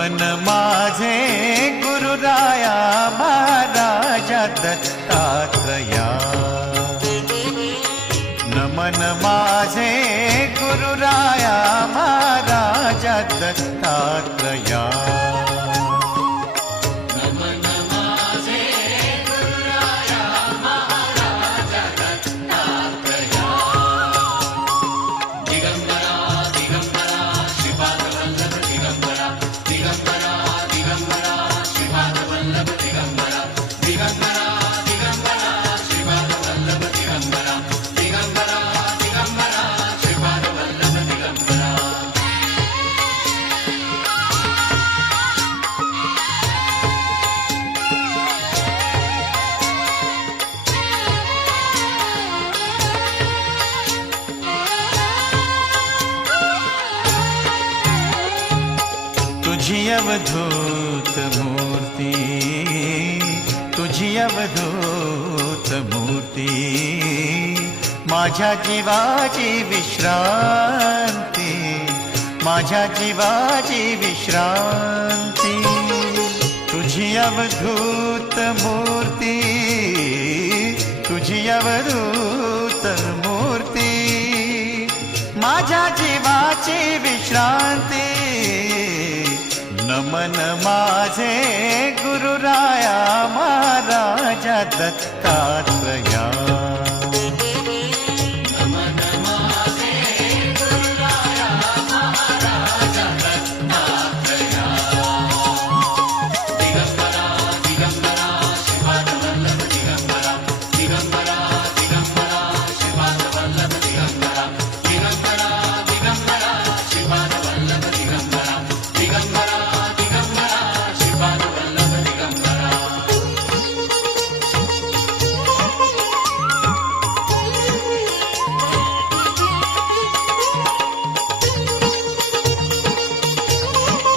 नमन माझे गुरुराया महाराजा दत्तात्रया। नमन माझे गुरुराया महाराजा दत्तात्रया। तुझी अवधूत मूर्ती, तुझी अवधूत मूर्ती, माझ्या जीवाची विश्रांती, माझ्या जीवाची विश्रांती। तुझी अवधूत मूर्ती, तुझी अवधूत मूर्ती, माझ्या जीवाची विश्रांती। नमन माझे गुरुराया महाराजा दत्तात्रया।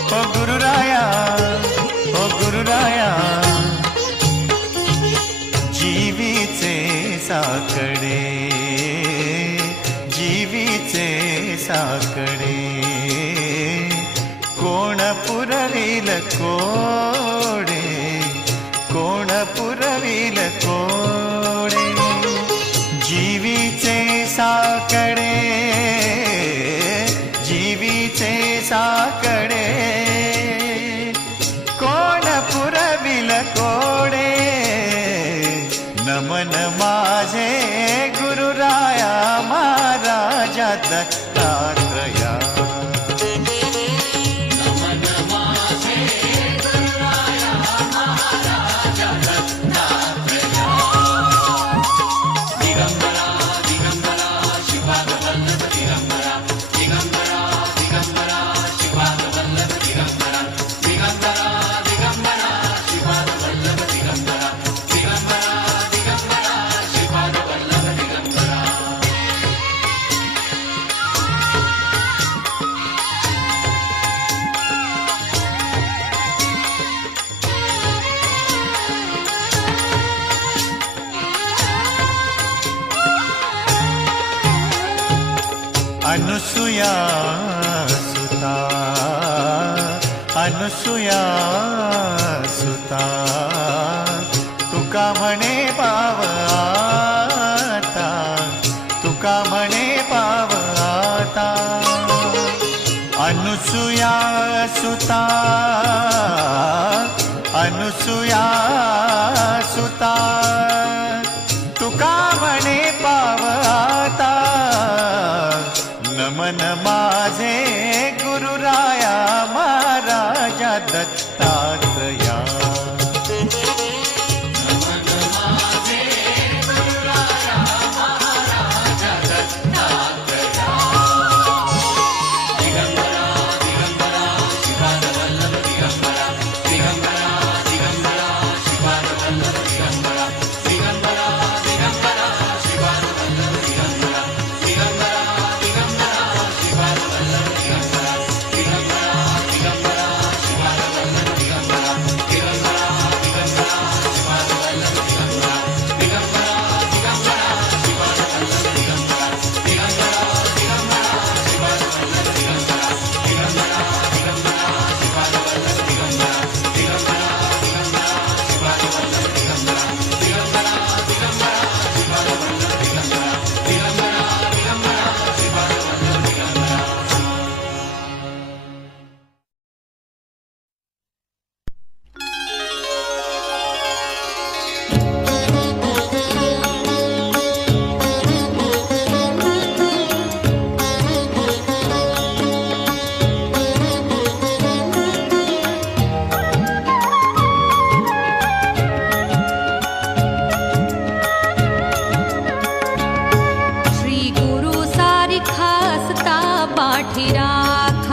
ओ गुरुराया, ओ गुरुराया, जीवीचे साकडे, जीवीचे साकडे, कोण पुरविल कोडे, कोण पुरविल कोडे। जीवीचे साकडे, जीवीचे साकडे, कोण पुरविल कोडे। नमन माझे गुरुराया महाराजा दत्तात्रया। अनुसुया सुता, अनुसुया सुता, तुका म्हणे पाव आता, तुका म्हणे पाव आता। अनुसुया सुता, अनुसुया सुता, तुका म्हणे पाव आता। नमन माझे गुरुराया महाराजा दत्तात्रया।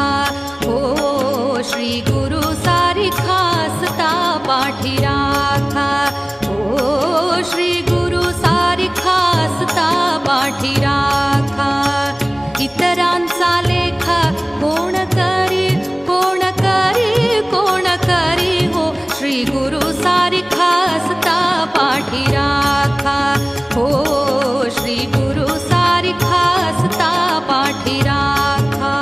राखा हो श्री गुरु सारी खासता पाठी राखा हो श्री गुरु सारी खासता पाठी राखा इतरांचा लेखा कोण करी कोण करी कोण करी हो श्री गुरु सारी खासता पाठी राखा हो श्री गुरु सारी खासता पाठी राखा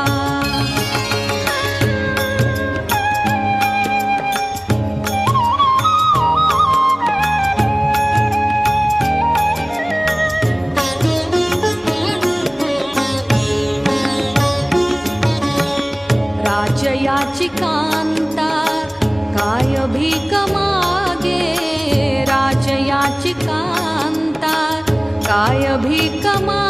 राजयाची कांता काय भीक मागे राजयाची कांता काय भीक मागे